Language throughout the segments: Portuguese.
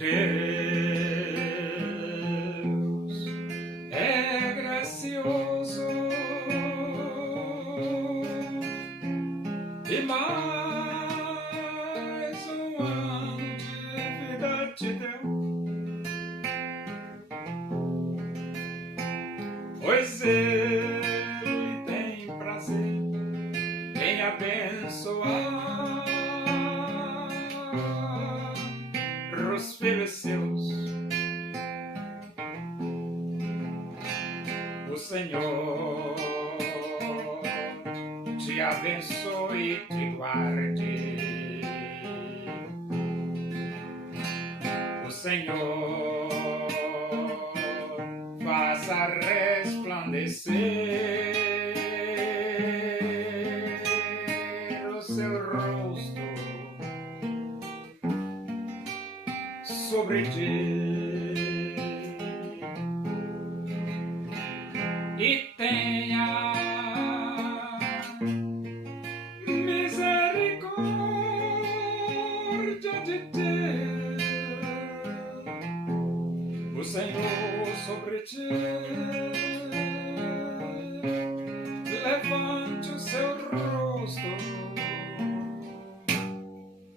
Deus é gracioso e mais um ano de vida te deu, pois Ele tem prazer em abençoar os filhos seus. O Senhor te abençoe e te guarde. O Senhor faça resplandecer o seu rosto sobre ti e tenha misericórdia de ti. O Senhor sobre ti levante o seu rosto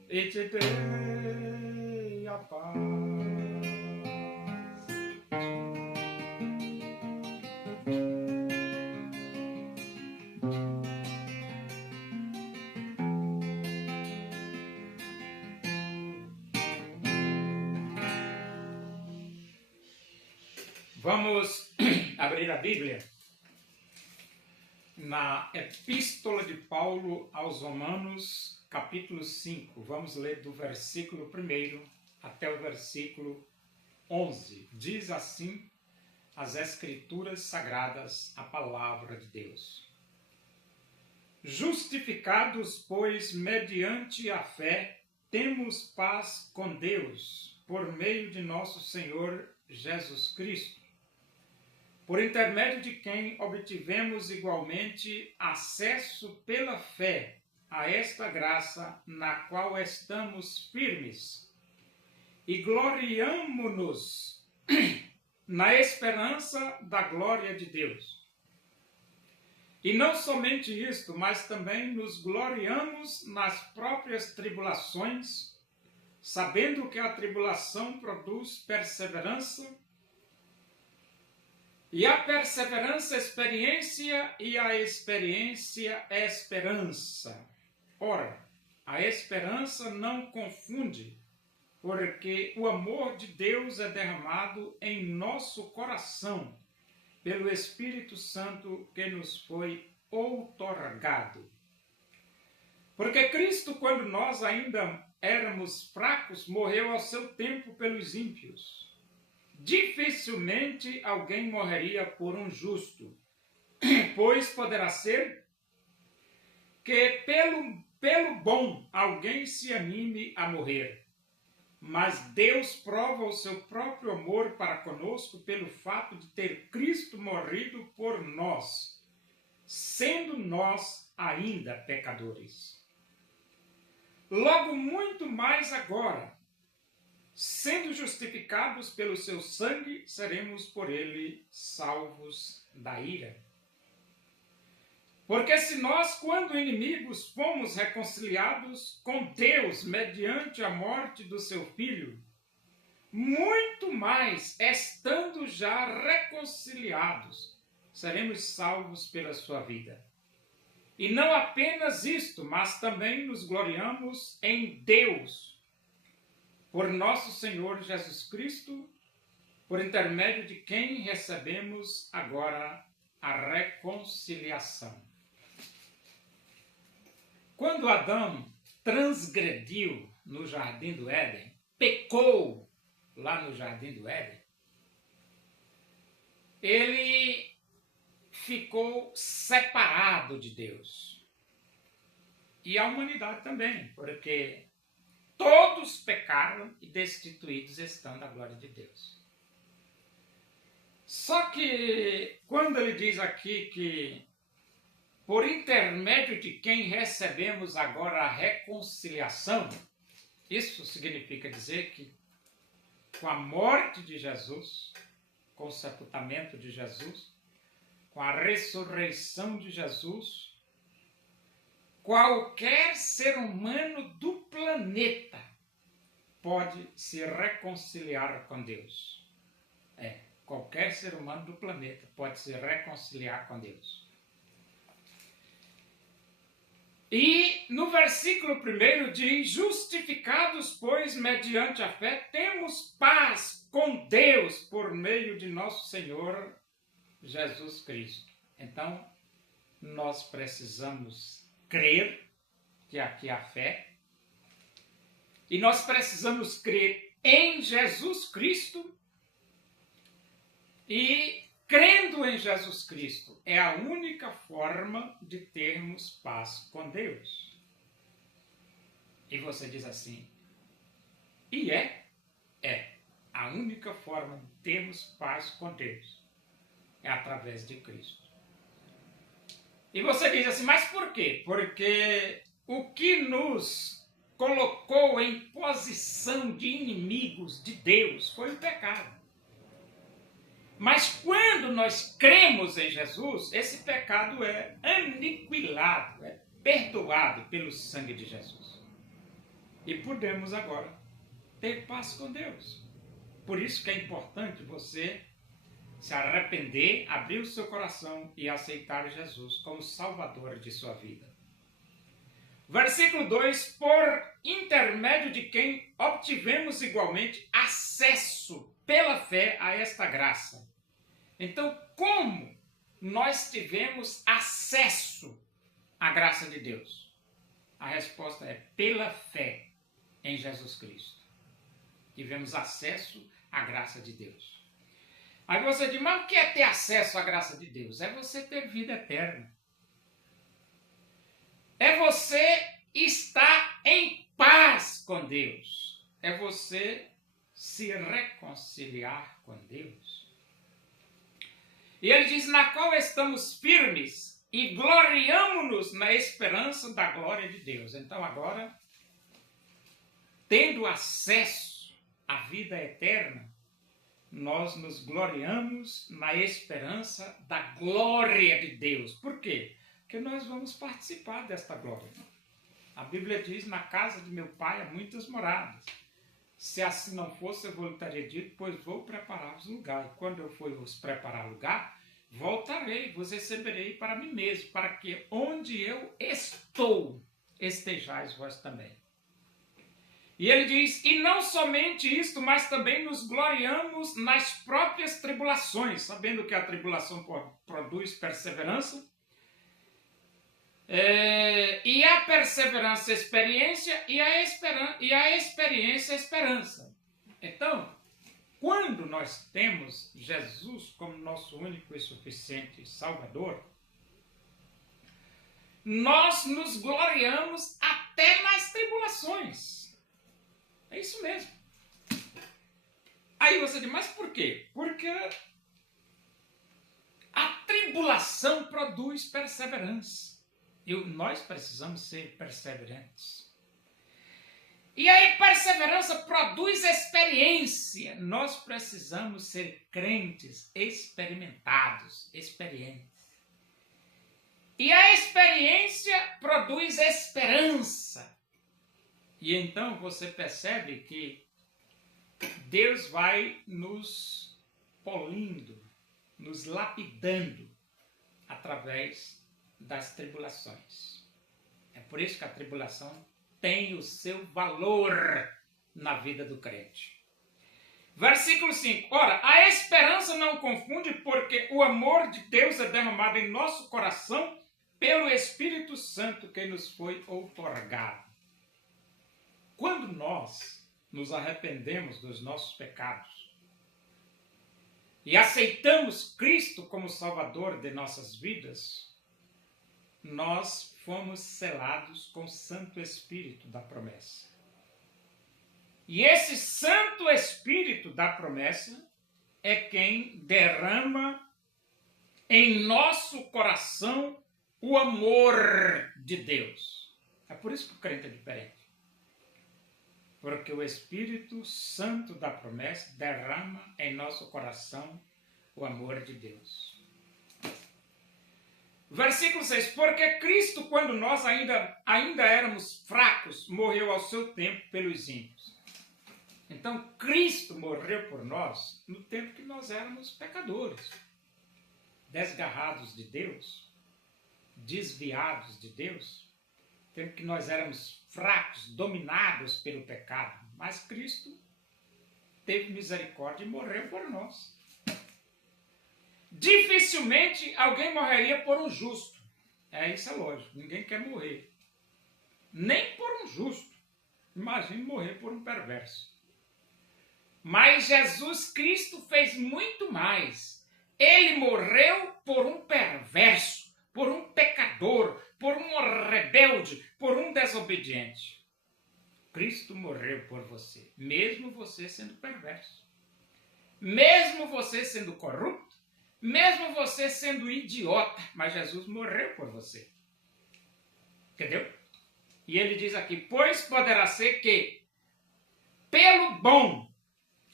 e te dê a paz. Vamos abrir a Bíblia na Epístola de Paulo aos Romanos, capítulo 5. Vamos ler do versículo 1 até o versículo 11. Diz assim as Escrituras Sagradas, a palavra de Deus. Justificados, pois, mediante a fé, temos paz com Deus, por meio de nosso Senhor Jesus Cristo, por intermédio de quem obtivemos igualmente acesso pela fé a esta graça na qual estamos firmes e gloriamo-nos na esperança da glória de Deus. E não somente isto, mas também nos gloriamos nas próprias tribulações, sabendo que a tribulação produz perseverança, e a perseverança, experiência, e a experiência, esperança. Ora, a esperança não confunde, porque o amor de Deus é derramado em nosso coração, pelo Espírito Santo que nos foi outorgado. Porque Cristo, quando nós ainda éramos fracos, morreu ao seu tempo pelos ímpios. Dificilmente alguém morreria por um justo, pois poderá ser que pelo bom alguém se anime a morrer. Mas Deus prova o seu próprio amor para conosco pelo fato de ter Cristo morrido por nós, sendo nós ainda pecadores. Logo muito mais agora, sendo justificados pelo seu sangue, seremos por ele salvos da ira. Porque se nós, quando inimigos, fomos reconciliados com Deus mediante a morte do seu Filho, muito mais, estando já reconciliados, seremos salvos pela sua vida. E não apenas isto, mas também nos gloriamos em Deus, por nosso Senhor Jesus Cristo, por intermédio de quem recebemos agora a reconciliação. Quando Adão transgrediu no Jardim do Éden, pecou lá no Jardim do Éden, ele ficou separado de Deus. E a humanidade também, porque todos pecaram e destituídos estão da glória de Deus. Só que quando ele diz aqui que por intermédio de quem recebemos agora a reconciliação, isso significa dizer que com a morte de Jesus, com o sepultamento de Jesus, com a ressurreição de Jesus, qualquer ser humano do planeta pode se reconciliar com Deus. Qualquer ser humano do planeta pode se reconciliar com Deus. E no versículo 1 diz: justificados, pois, mediante a fé, temos paz com Deus por meio de nosso Senhor Jesus Cristo. Então, nós precisamos crer, que aqui há fé, e nós precisamos crer em Jesus Cristo, e crendo em Jesus Cristo é a única forma de termos paz com Deus. E você diz assim, e é a única forma de termos paz com Deus é através de Cristo. E você diz assim, mas por quê? Porque o que nos colocou em posição de inimigos de Deus foi o pecado. Mas quando nós cremos em Jesus, esse pecado é aniquilado, é perdoado pelo sangue de Jesus. E podemos agora ter paz com Deus. Por isso que é importante você se arrepender, abrir o seu coração e aceitar Jesus como Salvador de sua vida. Versículo 2, por intermédio de quem obtivemos igualmente acesso pela fé a esta graça. Então, como nós tivemos acesso à graça de Deus? A resposta é pela fé em Jesus Cristo. Tivemos acesso à graça de Deus. Aí você diz, mas o que é ter acesso à graça de Deus? É você ter vida eterna. É você estar em paz com Deus. É você se reconciliar com Deus. E ele diz, na qual estamos firmes e gloriamo-nos na esperança da glória de Deus. Então agora, tendo acesso à vida eterna, nós nos gloriamos na esperança da glória de Deus. Por quê? Porque nós vamos participar desta glória. A Bíblia diz, na casa de meu pai há muitas moradas. Se assim não fosse, eu vou teria dito, pois vou preparar-vos lugar. E quando eu for vos preparar lugar, voltarei, vos receberei para mim mesmo, para que onde eu estou, estejais vós também. E ele diz, e não somente isto, mas também nos gloriamos nas próprias tribulações, sabendo que a tribulação produz perseverança, e a perseverança experiência, e a experiência esperança. Então, quando nós temos Jesus como nosso único e suficiente Salvador, nós nos gloriamos até nas tribulações. É isso mesmo. Aí você diz, mas por quê? Porque a tribulação produz perseverança. E nós precisamos ser perseverantes. E aí perseverança produz experiência. Nós precisamos ser crentes experimentados, experientes. E a experiência produz esperança. E então você percebe que Deus vai nos polindo, nos lapidando através das tribulações. É por isso que a tribulação tem o seu valor na vida do crente. Versículo 5. Ora, a esperança não confunde, porque o amor de Deus é derramado em nosso coração pelo Espírito Santo que nos foi outorgado. Quando nós nos arrependemos dos nossos pecados e aceitamos Cristo como Salvador de nossas vidas, nós fomos selados com o Santo Espírito da promessa. E esse Santo Espírito da promessa é quem derrama em nosso coração o amor de Deus. É por isso que o crente é diferente. porque o Espírito Santo da promessa derrama em nosso coração o amor de Deus. Versículo 6. Porque Cristo, quando nós ainda éramos fracos, morreu ao seu tempo pelos ímpios. Então, Cristo morreu por nós no tempo que nós éramos pecadores, desgarrados de Deus, desviados de Deus, tempo que nós éramos fracos, dominados pelo pecado. Mas Cristo teve misericórdia e morreu por nós. Dificilmente alguém morreria por um justo. Isso é lógico, ninguém quer morrer. Nem por um justo. Imagine morrer por um perverso. Mas Jesus Cristo fez muito mais. Ele morreu por um perverso, por um pecador, por um rebelde, por um desobediente. Cristo morreu por você, mesmo você sendo perverso. Mesmo você sendo corrupto, mesmo você sendo idiota, mas Jesus morreu por você. Entendeu? E ele diz aqui, pois poderá ser que, pelo bom,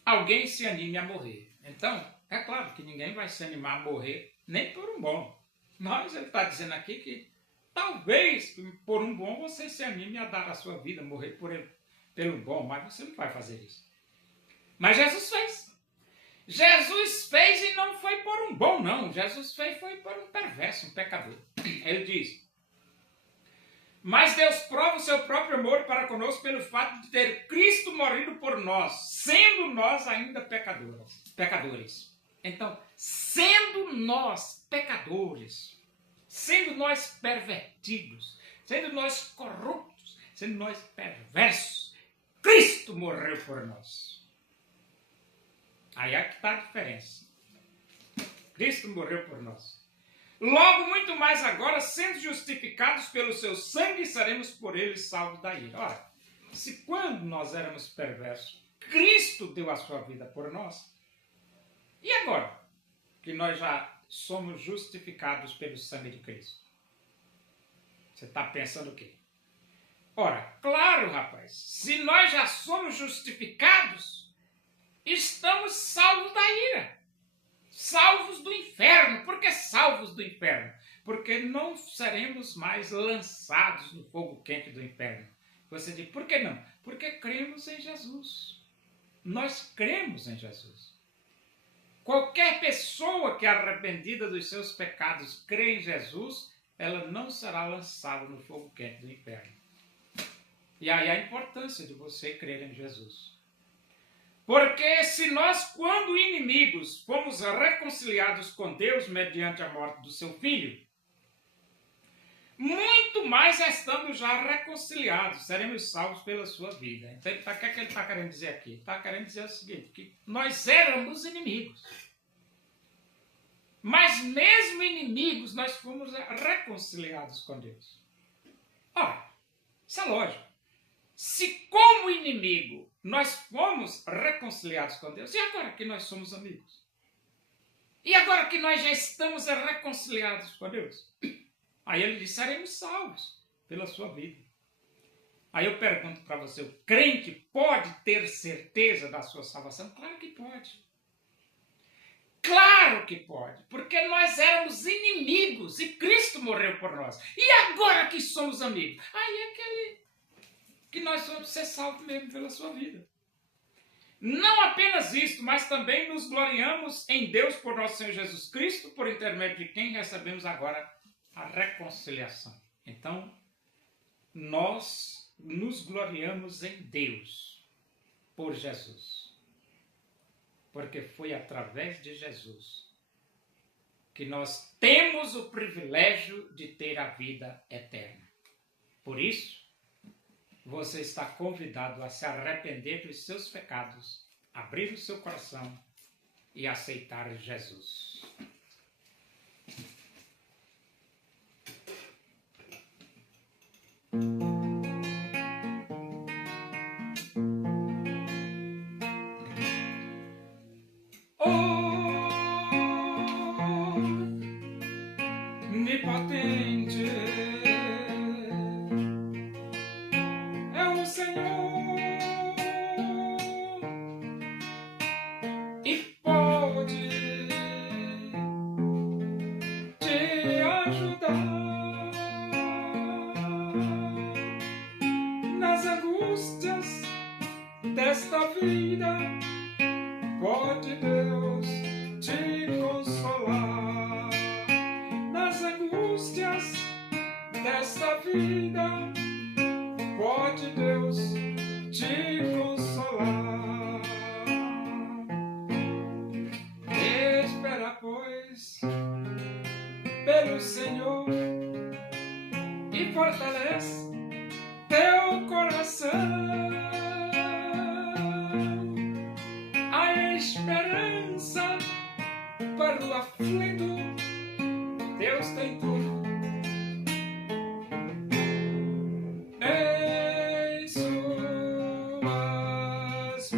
alguém se anime a morrer. Então, é claro que ninguém vai se animar a morrer, nem por um bom. Mas ele está dizendo aqui que, talvez, por um bom, você se anime a dar a sua vida, morrer por ele, pelo bom, mas você não vai fazer isso. Mas Jesus fez. Jesus fez e não foi por um bom, não. Jesus fez foi por um perverso, um pecador. Ele diz, mas Deus prova o seu próprio amor para conosco pelo fato de ter Cristo morrido por nós, sendo nós ainda pecadores. Então, sendo nós pecadores, sendo nós pervertidos, sendo nós corruptos, sendo nós perversos, Cristo morreu por nós. Aí é que está a diferença. Cristo morreu por nós. Logo, muito mais agora, sendo justificados pelo seu sangue, seremos por ele salvos da ira. Ora, se quando nós éramos perversos, Cristo deu a sua vida por nós, e agora que nós já somos justificados pelo sangue de Cristo? Você está pensando o quê? Ora, claro, rapaz, se nós já somos justificados, estamos salvos da ira. Salvos do inferno. Por que salvos do inferno? Porque não seremos mais lançados no fogo quente do inferno. Você diz, por que não? Porque cremos em Jesus. Nós cremos em Jesus. Qualquer pessoa que é arrependida dos seus pecados crê em Jesus, ela não será lançada no fogo quente do inferno. E aí a importância de você crer em Jesus. Porque se nós, quando inimigos, fomos reconciliados com Deus mediante a morte do seu Filho, muito mais estando já reconciliados, seremos salvos pela sua vida. Então, o que é que ele está querendo dizer aqui? Ele está querendo dizer o seguinte, que nós éramos inimigos. Mas mesmo inimigos, nós fomos reconciliados com Deus. Ora, isso é lógico. Se como inimigo nós fomos reconciliados com Deus, e agora que nós somos amigos? E agora que nós já estamos reconciliados com Deus? Aí ele diz, seremos salvos pela sua vida. Aí eu pergunto para você, o crente pode ter certeza da sua salvação? Claro que pode. Claro que pode, porque nós éramos inimigos e Cristo morreu por nós. E agora que somos amigos? Aí é que nós vamos ser salvos mesmo pela sua vida. Não apenas isso, mas também nos gloriamos em Deus por nosso Senhor Jesus Cristo, por intermédio de quem recebemos agora a reconciliação. Então, nós nos gloriamos em Deus por Jesus. Porque foi através de Jesus que nós temos o privilégio de ter a vida eterna. Por isso, você está convidado a se arrepender dos seus pecados, abrir o seu coração e aceitar Jesus. Onipotente é o Senhor. desta vida, pode Deus te consolar. Nas angústias desta vida, pode Deus te consolar. Espera, pois, pelo Senhor e fortalece teu coração. A esperança para o aflito, Deus tem tudo em suas mãos.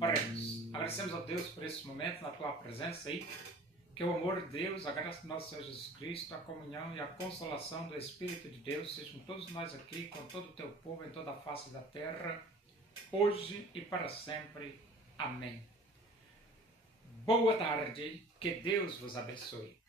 Oremos. Agradecemos a Deus por esse momento, na tua presença aí. Que o amor de Deus, a graça do nosso Senhor Jesus Cristo, a comunhão e a consolação do Espírito de Deus sejam com todos nós aqui, com todo o teu povo em toda a face da terra, hoje e para sempre. Amém. Boa tarde, que Deus vos abençoe.